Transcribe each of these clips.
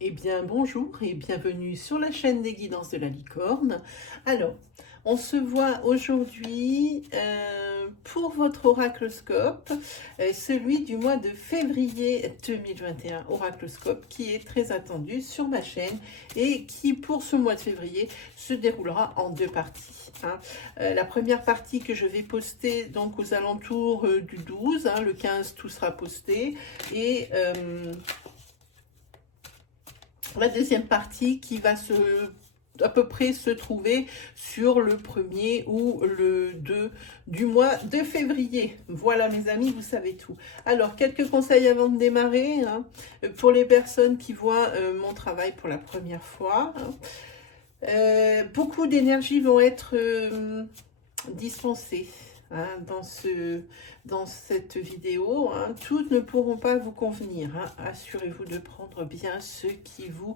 Eh bien, bonjour et bienvenue sur la chaîne des guidances de la licorne. Alors, on se voit aujourd'hui pour votre oracloscope, celui du mois de février 2021, oracloscope qui est très attendu sur ma chaîne et qui, pour ce mois de février, se déroulera en deux parties. La première partie que je vais poster donc aux alentours du 12, le 15 tout sera posté, et la deuxième partie qui va à peu près se trouver sur le 1er ou le 2 du mois de février. Voilà mes amis, vous savez tout. Alors, quelques conseils avant de démarrer, pour les personnes qui voient mon travail pour la première fois. Beaucoup d'énergie vont être dispensées dans cette vidéo. Toutes ne pourront pas vous convenir. Assurez-vous de prendre bien ce qui vous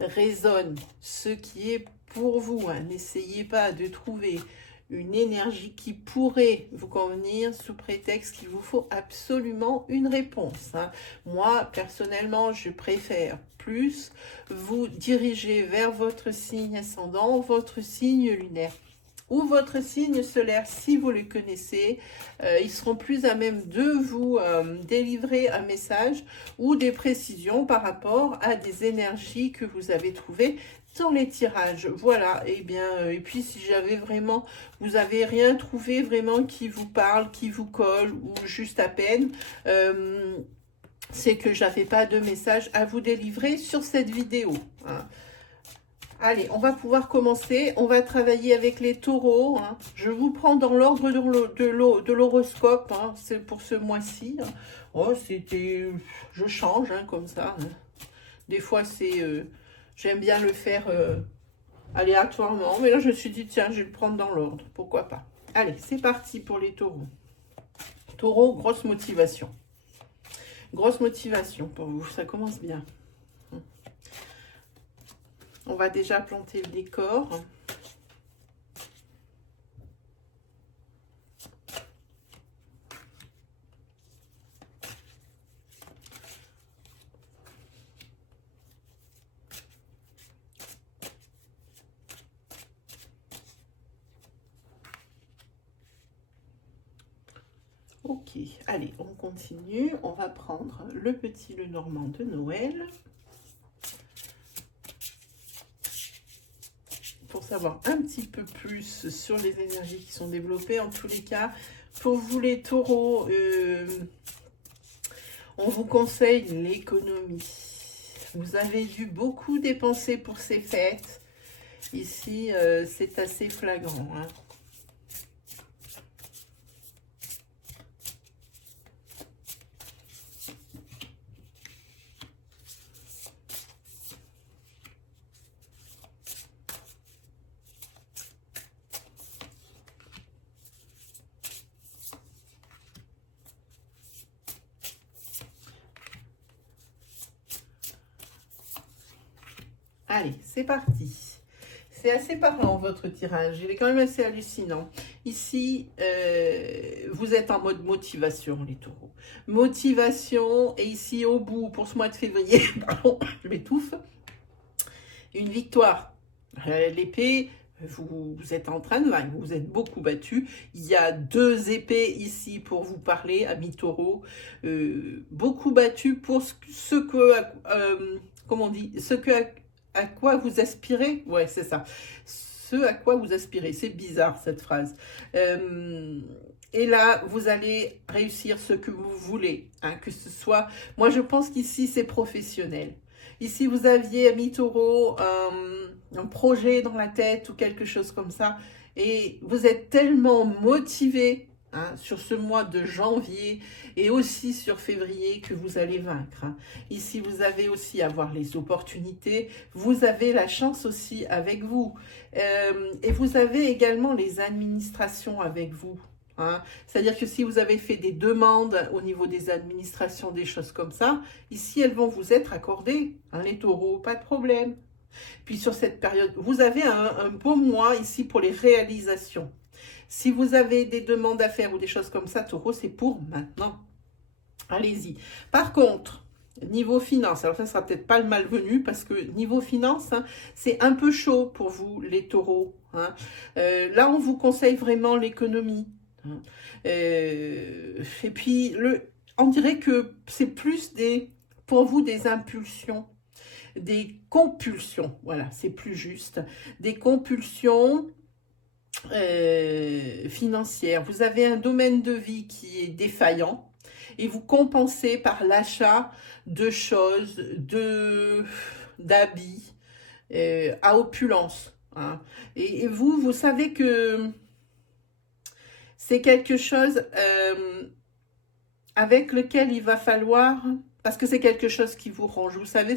résonne, ce qui est pour vous. N'essayez pas de trouver une énergie qui pourrait vous convenir sous prétexte qu'il vous faut absolument une réponse. Moi, personnellement, je préfère plus vous diriger vers votre signe ascendant, votre signe lunaire ou votre signe solaire, si vous le connaissez. Ils seront plus à même de vous délivrer un message ou des précisions par rapport à des énergies que vous avez trouvées dans les tirages. Voilà, et bien, et puis si vous avez rien trouvé vraiment qui vous parle, qui vous colle, ou juste à peine, c'est que j'avais pas de message à vous délivrer sur cette vidéo. Allez, on va pouvoir commencer. On va travailler avec les taureaux. Je vous prends dans l'ordre de l'horoscope. C'est pour ce mois-ci. Oh, je change comme ça. Des fois, j'aime bien le faire aléatoirement. Mais là, je me suis dit, tiens, je vais le prendre dans l'ordre. Pourquoi pas. Allez, c'est parti pour les taureaux. Taureau, grosse motivation. Grosse motivation pour vous. Ça commence bien. On va déjà planter le décor. Ok, allez, on continue. On va prendre le petit Lenormand de Noël. Pour savoir un petit peu plus sur les énergies qui sont développées. En tous les cas, pour vous les taureaux, on vous conseille l'économie. Vous avez dû beaucoup dépenser pour ces fêtes. Ici, c'est assez flagrant. Allez, c'est parti. C'est assez parlant, votre tirage. Il est quand même assez hallucinant. Ici, vous êtes en mode motivation, les taureaux. Motivation, et ici, au bout, pour ce mois de février, pardon, je m'étouffe, une victoire. L'épée, vous êtes en train de vaincre, vous êtes beaucoup battu. Il y a 2 épées ici pour vous parler, amis taureaux. Beaucoup battu pour ce que, comment on dit, à quoi vous aspirez. Ouais, c'est ça. Ce à quoi vous aspirez. C'est bizarre, cette phrase. Et là, vous allez réussir ce que vous voulez. Que ce soit... Moi, je pense qu'ici, c'est professionnel. Ici, vous aviez, amis taureaux, un projet dans la tête ou quelque chose comme ça. Et vous êtes tellement motivé sur ce mois de janvier et aussi sur février que vous allez vaincre. Ici, vous avez aussi à voir les opportunités. Vous avez la chance aussi avec vous. Et vous avez également les administrations avec vous. C'est-à-dire que si vous avez fait des demandes au niveau des administrations, des choses comme ça, ici, elles vont vous être accordées. Les taureaux, pas de problème. Puis sur cette période, vous avez un beau mois ici pour les réalisations. Si vous avez des demandes à faire ou des choses comme ça, taureau, c'est pour maintenant. Allez-y. Par contre, Niveau finance, alors ça sera peut-être pas le malvenu parce que niveau finance, hein, c'est un peu chaud pour vous les taureaux. Hein. Là, on vous conseille vraiment l'économie. Hein. Et puis, on dirait que c'est plus pour vous des impulsions, des compulsions. Voilà, c'est plus juste. Des compulsions financières. Vous avez un domaine de vie qui est défaillant et vous compensez par l'achat de choses, d'habits à opulence. Hein. Et vous savez que c'est quelque chose avec lequel il va falloir, parce que c'est quelque chose qui vous range. Vous savez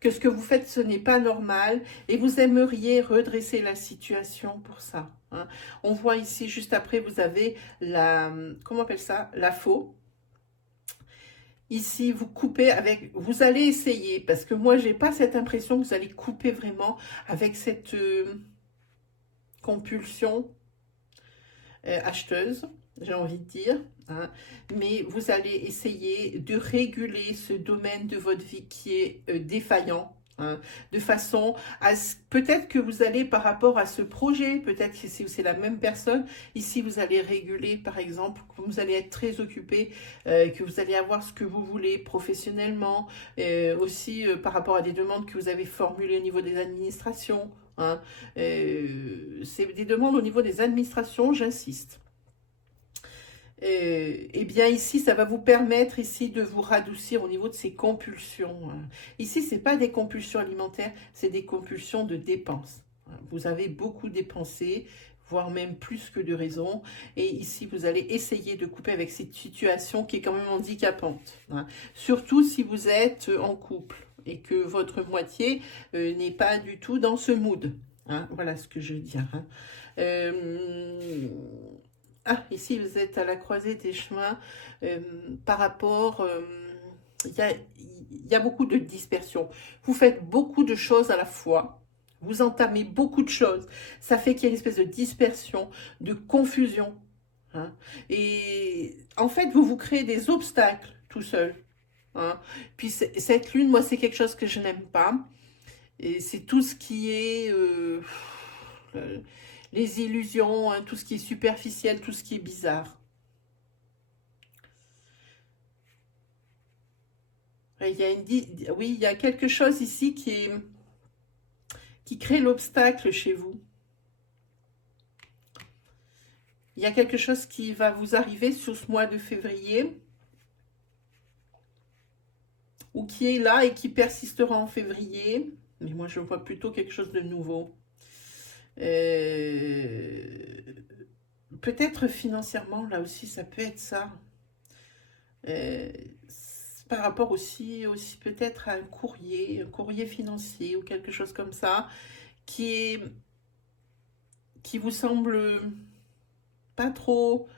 que ce que vous faites, ce n'est pas normal et vous aimeriez redresser la situation pour ça. Hein. On voit ici, juste après, vous avez comment on appelle ça? La faux. Ici, vous coupez avec, vous allez essayer, parce que moi, j'ai pas cette impression que vous allez couper vraiment avec cette compulsion acheteuse, j'ai envie de dire, hein, mais vous allez essayer de réguler ce domaine de votre vie qui est défaillant, hein, de façon à peut-être que vous allez par rapport à ce projet, peut-être que si c'est la même personne, ici vous allez réguler par exemple, que vous allez être très occupé, que vous allez avoir ce que vous voulez professionnellement, aussi par rapport à des demandes que vous avez formulées au niveau des administrations. Hein. C'est des demandes au niveau des administrations, j'insiste. Et bien ici, ça va vous permettre ici de vous radoucir au niveau de ces compulsions. Hein. Ici, ce n'est pas des compulsions alimentaires, c'est des compulsions de dépenses. Hein. Vous avez beaucoup dépensé, voire même plus que de raison. Et ici, vous allez essayer de couper avec cette situation qui est quand même handicapante. Hein. Surtout si vous êtes en couple et que votre moitié n'est pas du tout dans ce mood. Hein, voilà ce que je veux dire. Hein. Ici, vous êtes à la croisée des chemins par rapport... il y a beaucoup de dispersion. Vous faites beaucoup de choses à la fois. Vous entamez beaucoup de choses. Ça fait qu'il y a une espèce de dispersion, de confusion. Hein. Et en fait, vous vous créez des obstacles tout seul. Hein. Puis cette lune, moi, c'est quelque chose que je n'aime pas. Et c'est tout ce qui est les illusions, hein, tout ce qui est superficiel, tout ce qui est bizarre. Il y a oui, il y a quelque chose ici qui crée l'obstacle chez vous. Il y a quelque chose qui va vous arriver sur ce mois de février ou qui est là et qui persistera en février. Mais moi, je vois plutôt quelque chose de nouveau. Peut-être financièrement, là aussi, ça peut être ça. Par rapport aussi peut-être à un courrier financier ou quelque chose comme ça, qui vous semble pas trop...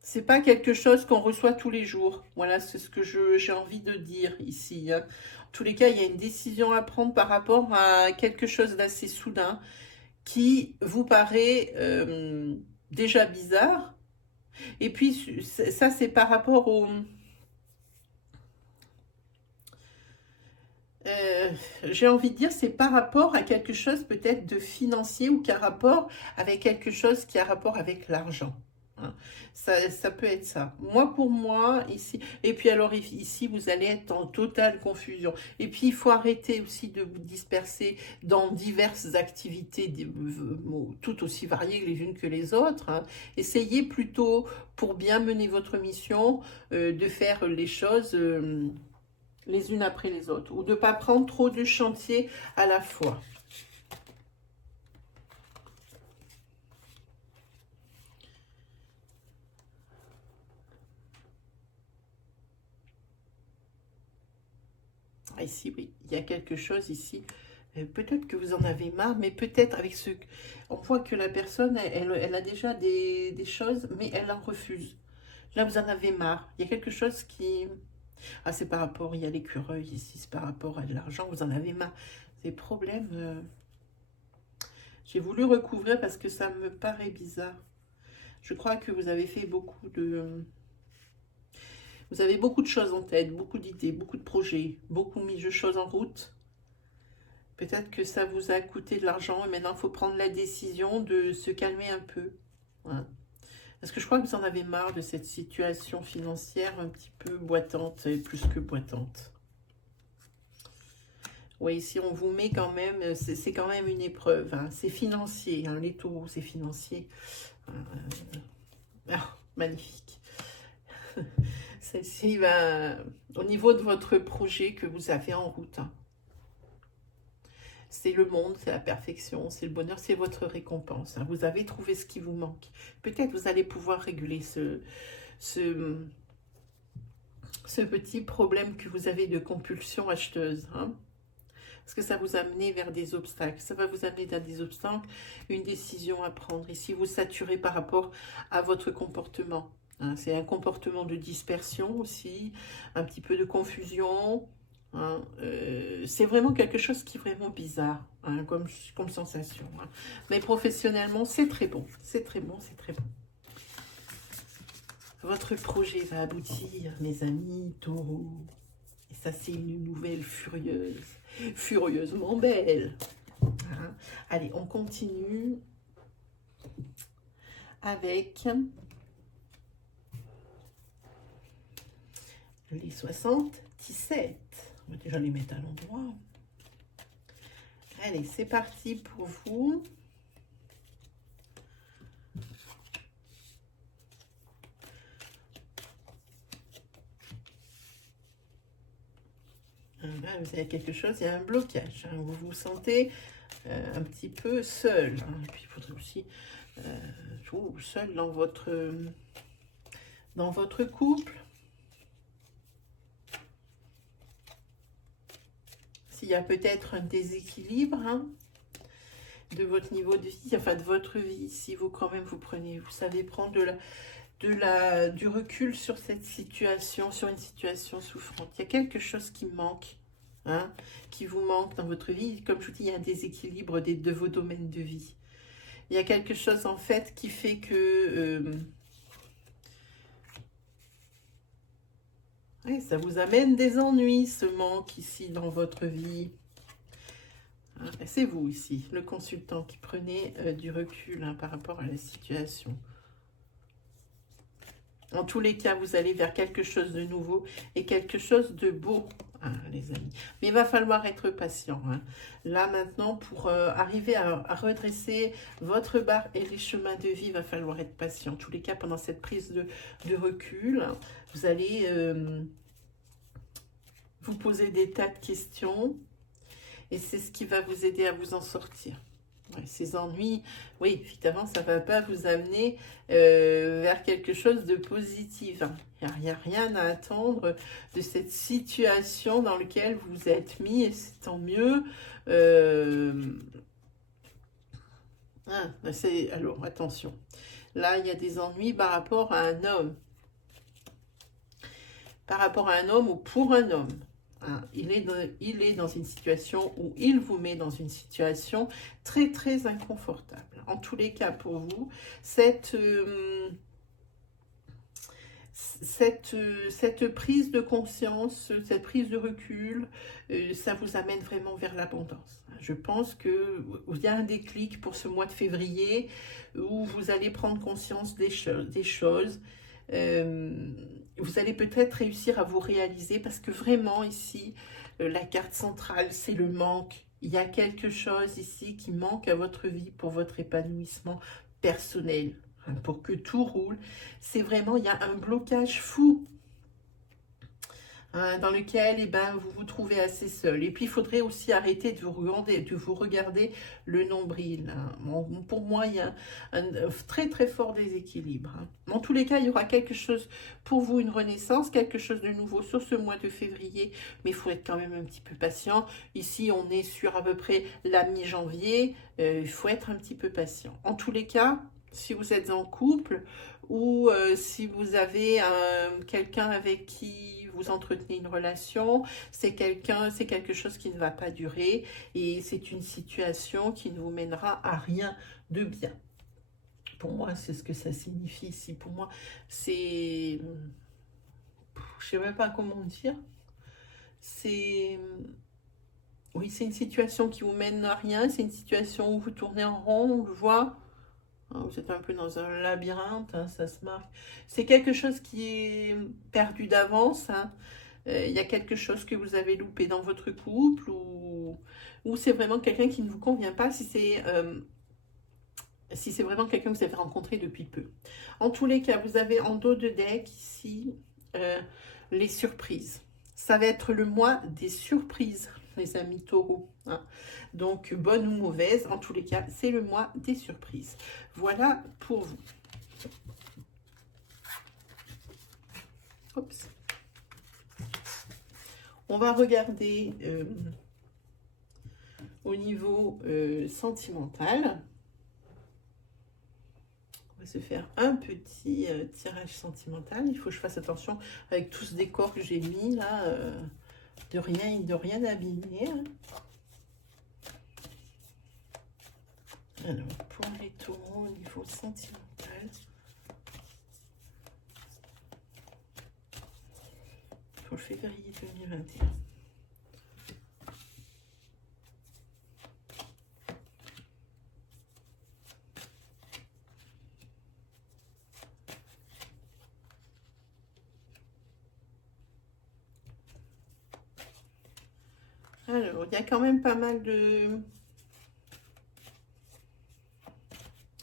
C'est pas quelque chose qu'on reçoit tous les jours. Voilà, c'est ce que j'ai envie de dire ici. Hein. En tous les cas, il y a une décision à prendre par rapport à quelque chose d'assez soudain qui vous paraît déjà bizarre. Et puis, ça, c'est par rapport au... j'ai envie de dire, c'est par rapport à quelque chose peut-être de financier ou qui a rapport avec quelque chose qui a rapport avec l'argent. Hein. Ça peut être ça. Moi, pour moi, ici, et puis alors ici, vous allez être en totale confusion. Et puis, il faut arrêter aussi de vous disperser dans diverses activités, tout aussi variées les unes que les autres. Hein. Essayez plutôt, pour bien mener votre mission, de faire les choses... les unes après les autres, ou de ne pas prendre trop de chantiers à la fois. Ici, oui, il y a quelque chose ici. Peut-être que vous en avez marre, mais peut-être avec ce... On voit que la personne, elle a déjà des choses, mais elle en refuse. Là, vous en avez marre. Il y a quelque chose qui... Ah, c'est par rapport, il y a l'écureuil ici, c'est par rapport à de l'argent, vous en avez marre. Ces problèmes... J'ai voulu recouvrir parce que ça me paraît bizarre. Je crois que vous avez fait beaucoup de... Vous avez beaucoup de choses en tête, beaucoup d'idées, beaucoup de projets, beaucoup mis de choses en route. Peut-être que ça vous a coûté de l'argent et maintenant il faut prendre la décision de se calmer un peu. Voilà. Parce que je crois que vous en avez marre de cette situation financière un petit peu boitante, et plus que boitante. Oui, ici on vous met quand même, c'est quand même une épreuve. Hein. C'est financier, hein, les taureaux, c'est financier. Magnifique. Celle-ci va au niveau de votre projet que vous avez en route. Hein. C'est le monde, c'est la perfection, c'est le bonheur, c'est votre récompense. Hein. Vous avez trouvé ce qui vous manque. Peut-être vous allez pouvoir réguler ce petit problème que vous avez de compulsion acheteuse. Hein. Parce que ça vous a amené vers des obstacles. Ça va vous amener vers des obstacles, une décision à prendre. Ici, vous saturez par rapport à votre comportement. Hein. C'est un comportement de dispersion aussi, un petit peu de confusion. Hein. C'est vraiment quelque chose qui est vraiment bizarre, hein, comme sensation. Hein. Mais professionnellement, c'est très bon. C'est très bon, c'est très bon. Votre projet va aboutir, mes amis taureaux. Et ça, c'est une nouvelle furieuse. Furieusement belle. Hein. Allez, on continue avec les 77. On va déjà les mettre à l'endroit. Allez, c'est parti pour vous. Là, vous avez quelque chose, il y a un blocage. Hein, vous vous sentez un petit peu seul. Hein, et puis, il faudrait aussi seul dans votre couple. S'il y a peut-être un déséquilibre hein, de votre niveau de vie, enfin de votre vie, si vous quand même vous savez prendre du recul sur cette situation, sur une situation souffrante. Il y a quelque chose qui manque, hein, qui vous manque dans votre vie. Comme je vous dis, il y a un déséquilibre de vos domaines de vie. Il y a quelque chose en fait qui fait que ça vous amène des ennuis, ce manque ici dans votre vie. Hein, c'est vous ici, le consultant qui prenait du recul hein, par rapport à la situation. En tous les cas, vous allez vers quelque chose de nouveau et quelque chose de beau, hein, les amis. Mais il va falloir être patient. Hein. Là, maintenant, pour arriver à redresser votre barre et les chemins de vie, il va falloir être patient. En tous les cas, pendant cette prise de recul, vous allez vous poser des tas de questions et c'est ce qui va vous aider à vous en sortir. Ouais, ces ennuis, oui, évidemment, ça ne va pas vous amener vers quelque chose de positif. Hein. Il n'y a rien à attendre de cette situation dans laquelle vous êtes mis, et c'est tant mieux. Alors, attention. Là, il y a des ennuis par rapport à un homme. Par rapport à un homme ou pour un homme. Hein, il est dans une situation où il vous met dans une situation très très inconfortable. En tous les cas pour vous, cette prise de conscience, cette prise de recul, ça vous amène vraiment vers l'abondance. Je pense qu'il y a un déclic pour ce mois de février où vous allez prendre conscience des choses. Vous allez peut-être réussir à vous réaliser parce que vraiment ici, la carte centrale, c'est le manque. Il y a quelque chose ici qui manque à votre vie pour votre épanouissement personnel, hein, pour que tout roule. C'est vraiment, il y a un blocage fou hein, dans lequel eh ben, vous vous trouvez assez seul. Et puis, il faudrait aussi arrêter de vous regarder le nombril. Hein. Bon, pour moi, il y a un très, très fort déséquilibre. Hein. En tous les cas, il y aura quelque chose pour vous, une renaissance, quelque chose de nouveau sur ce mois de février. Mais il faut être quand même un petit peu patient. Ici, on est sur à peu près la mi-janvier. Il faut être un petit peu patient. En tous les cas, si vous êtes en couple ou si vous avez quelqu'un avec qui vous entretenez une relation, c'est quelque chose qui ne va pas durer et c'est une situation qui ne vous mènera à rien de bien. Pour moi, c'est ce que ça signifie ici. Pour moi, c'est je sais même pas comment dire. C'est... Oui, c'est une situation qui vous mène à rien. C'est une situation où vous tournez en rond, on le voit. Hein, vous êtes un peu dans un labyrinthe, hein, ça se marque. C'est quelque chose qui est perdu d'avance. Hein. Il y a quelque chose que vous avez loupé dans votre couple ou c'est vraiment quelqu'un qui ne vous convient pas si c'est vraiment quelqu'un que vous avez rencontré depuis peu. En tous les cas, vous avez en dos de deck ici les surprises. Ça va être le mois des surprises, les amis taureaux. Hein. Donc, bonne ou mauvaise, en tous les cas, c'est le mois des surprises. Voilà pour vous. Oups. On va regarder au niveau sentimental. On va se faire un petit tirage sentimental. Il faut que je fasse attention avec tout ce décor que j'ai mis là, de rien abîmer. Alors, pour les taureaux au niveau sentimental, pour février 2021. Alors, il y a quand même pas mal de...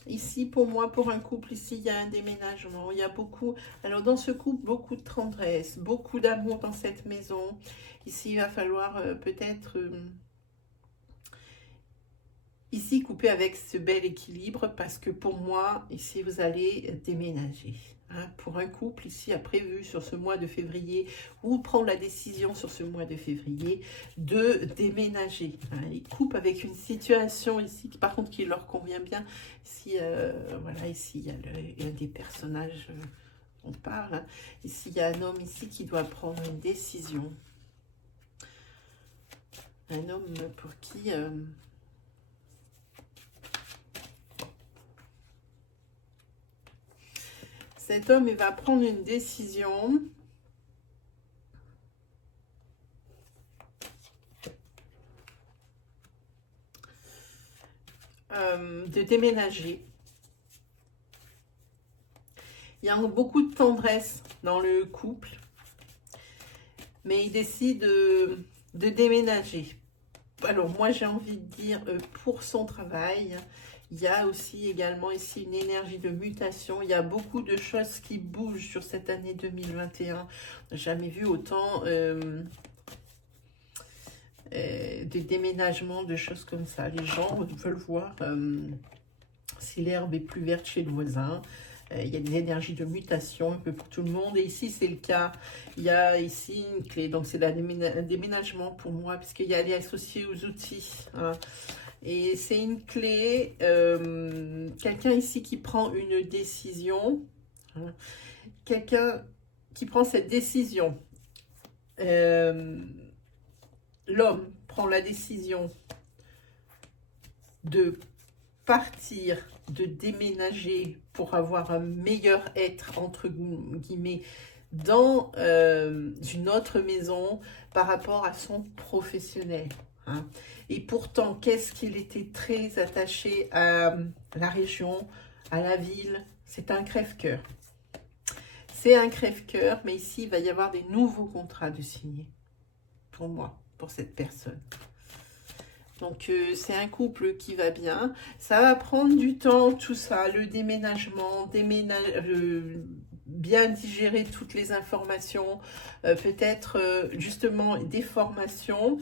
Ici, pour moi, pour un couple, ici, il y a un déménagement. Il y a beaucoup... Alors, dans ce couple, beaucoup de tendresse, beaucoup d'amour dans cette maison. Ici, il va falloir peut-être... ici, couper avec ce bel équilibre parce que pour moi, ici, vous allez déménager. Hein, pour un couple, ici, a prévu sur ce mois de février ou prendre la décision sur ce mois de février de déménager. Hein, ils coupent avec une situation ici, par contre, qui leur convient bien. Ici, voilà, ici, il y a des personnages, on parle. Hein. Ici, il y a un homme ici qui doit prendre une décision. Un homme pour qui... cet homme, il va prendre une décision de déménager. Il y a beaucoup de tendresse dans le couple, mais il décide de déménager. Alors, moi, j'ai envie de dire pour son travail. Il y a aussi également ici une énergie de mutation. Il y a beaucoup de choses qui bougent sur cette année 2021. On n'a jamais vu autant de déménagements, de choses comme ça. Les gens veulent voir si l'herbe est plus verte chez le voisin. Il y a des énergies de mutation un peu pour tout le monde. Et ici, c'est le cas. Il y a ici une clé. Donc, c'est un déménagement pour moi, puisqu'il y a les associés aux outils. Hein. Et c'est une clé. Quelqu'un ici qui prend une décision. Hein. Quelqu'un qui prend cette décision. L'homme prend la décision de partir, de déménager pour avoir un meilleur être, entre guillemets, dans une autre maison par rapport à son professionnel. Hein. Et pourtant, qu'est-ce qu'il était très attaché à la région, à la ville? C'est un crève-cœur. C'est un crève-cœur, mais ici, il va y avoir des nouveaux contrats de signer. Pour moi, pour cette personne. Donc, c'est un couple qui va bien. Ça va prendre du temps, tout ça, le déménagement, bien digérer toutes les informations, peut-être justement des formations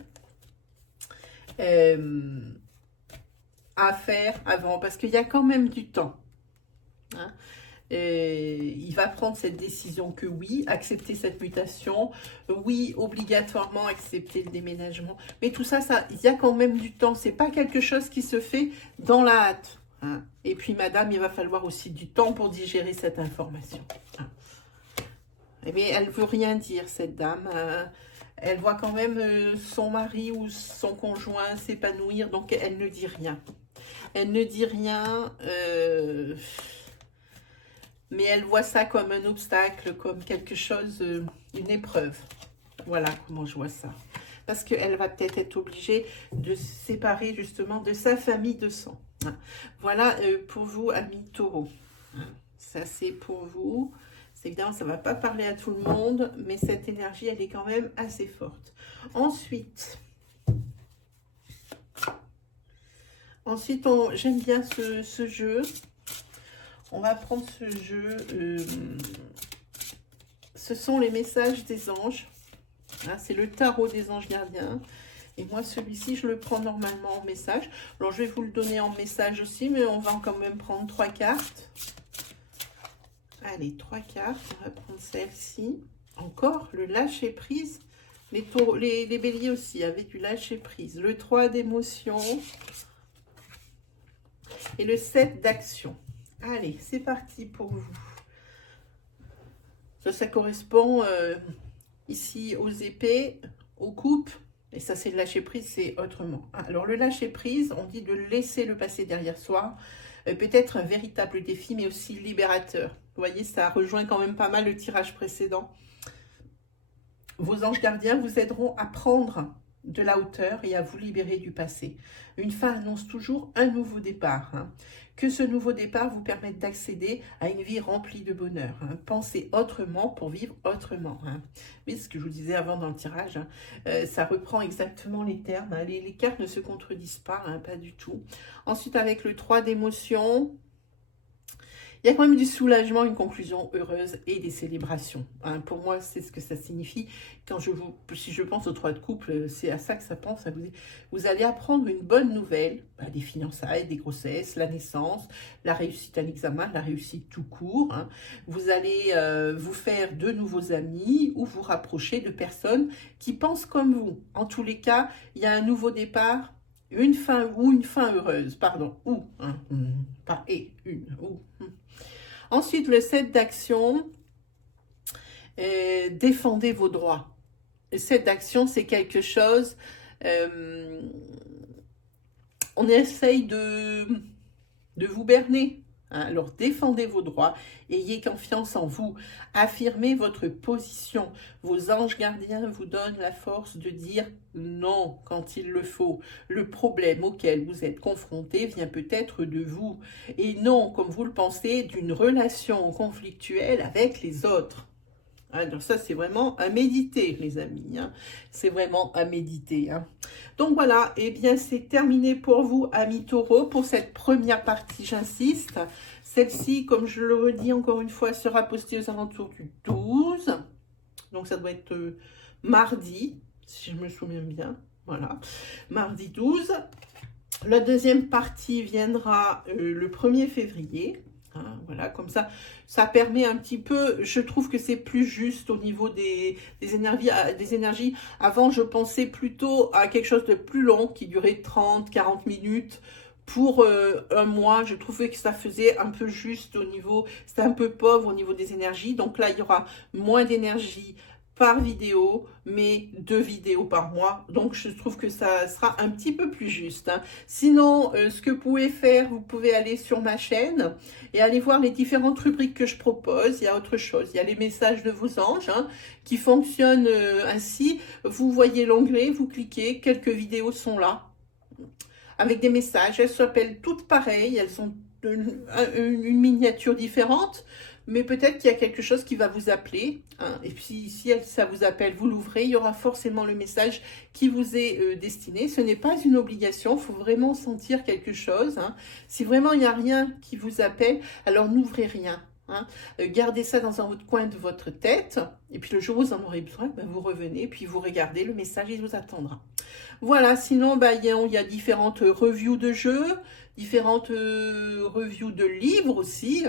à faire avant, parce qu'il y a quand même du temps. Hein. Il va prendre cette décision que oui, accepter cette mutation, oui, obligatoirement accepter le déménagement. Mais tout ça, il y a quand même du temps. C'est pas quelque chose qui se fait dans la hâte. Hein. Et puis, madame, il va falloir aussi du temps pour digérer cette information. Hein. Mais elle veut rien dire, cette dame. Elle voit quand même son mari ou son conjoint s'épanouir, donc elle ne dit rien. Elle ne dit rien... mais elle voit ça comme un obstacle, comme quelque chose, une épreuve. Voilà comment je vois ça. Parce qu'elle va peut-être être obligée de se séparer justement de sa famille de sang. Voilà pour vous, amis taureaux. Ça, c'est pour vous. Évidemment, ça ne va pas parler à tout le monde, mais cette énergie, elle est quand même assez forte. Ensuite, j'aime bien ce jeu. On va prendre ce jeu. Ce sont les messages des anges. C'est le tarot des anges gardiens. Et moi, celui-ci, je le prends normalement en message. Alors, je vais vous le donner en message aussi, mais on va quand même prendre 3 cartes. Allez, 3 cartes. On va prendre celle-ci. Encore, le lâcher-prise. Les béliers aussi, avec du lâcher-prise. Le 3 d'émotion. Et le 7 d'action. Allez, c'est parti pour vous. Ça correspond ici aux épées, aux coupes. Et ça, c'est le lâcher-prise, c'est autrement. Alors, le lâcher-prise, on dit de laisser le passé derrière soi. Peut-être un véritable défi, mais aussi libérateur. Vous voyez, ça rejoint quand même pas mal le tirage précédent. Vos anges gardiens vous aideront à prendre de la hauteur et à vous libérer du passé. Une fin annonce toujours un nouveau départ. Que ce nouveau départ vous permette d'accéder à une vie remplie de bonheur. Pensez autrement pour vivre autrement. Oui, ce que je vous disais avant dans le tirage, ça reprend exactement les termes. Les cartes ne se contredisent pas, pas du tout. Ensuite, avec le 3 d'émotion, il y a quand même du soulagement, une conclusion heureuse et des célébrations. Pour moi, c'est ce que ça signifie. Si je pense aux 3 de couple, c'est à ça que ça pense. Vous allez apprendre une bonne nouvelle, des fiançailles, des grossesses, la naissance, la réussite à l'examen, la réussite tout court. Vous allez vous faire de nouveaux amis ou vous rapprocher de personnes qui pensent comme vous. En tous les cas, il y a un nouveau départ. Une fin heureuse, pardon, pas et, une, ou. Ensuite, le 7 d'action, défendez vos droits. Le 7 d'action, c'est quelque chose, on essaye de vous berner. Alors, défendez vos droits, ayez confiance en vous, affirmez votre position. Vos anges gardiens vous donnent la force de dire non quand il le faut. Le problème auquel vous êtes confronté vient peut-être de vous, et non, comme vous le pensez, d'une relation conflictuelle avec les autres. Alors ça, c'est vraiment à méditer, les amis. C'est vraiment à méditer. Donc voilà, et bien c'est terminé pour vous, amis taureaux, pour cette première partie, j'insiste. Celle-ci, comme je le redis encore une fois, sera postée aux alentours du 12. Donc ça doit être mardi, si je me souviens bien. Voilà, mardi 12. La deuxième partie viendra le 1er février. Voilà, comme ça, ça permet un petit peu, je trouve que c'est plus juste au niveau des énergies. Avant, je pensais plutôt à quelque chose de plus long, qui durait 30-40 minutes. Pour un mois, je trouvais que ça faisait un peu juste au niveau, c'était un peu pauvre au niveau des énergies. Donc là, il y aura moins d'énergie par vidéo, mais 2 vidéos par mois. Donc, je trouve que ça sera un petit peu plus juste. Sinon, ce que vous pouvez faire, vous pouvez aller sur ma chaîne et aller voir les différentes rubriques que je propose. Il y a autre chose. Il y a les messages de vos anges qui fonctionnent ainsi. Vous voyez l'onglet, vous cliquez, quelques vidéos sont là avec des messages. Elles s'appellent toutes pareilles. Elles ont une miniature différente. Mais peut-être qu'il y a quelque chose qui va vous appeler. Et puis, si ça vous appelle, vous l'ouvrez. Il y aura forcément le message qui vous est destiné. Ce n'est pas une obligation. Il faut vraiment sentir quelque chose. Si vraiment il n'y a rien qui vous appelle, alors n'ouvrez rien. Gardez ça dans un autre coin de votre tête. Et puis, le jour où vous en aurez besoin, vous revenez. Puis, vous regardez le message. Il vous attendra. Voilà. Sinon, il y a différentes reviews de jeux. Différentes reviews de livres aussi.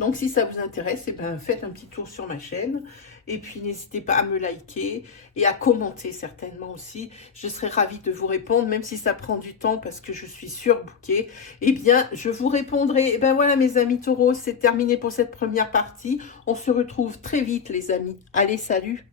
Donc, si ça vous intéresse, faites un petit tour sur ma chaîne. Et puis, n'hésitez pas à me liker et à commenter certainement aussi. Je serai ravie de vous répondre, même si ça prend du temps parce que je suis surbookée. Eh bien, je vous répondrai. Voilà, mes amis taureaux, c'est terminé pour cette première partie. On se retrouve très vite, les amis. Allez, salut!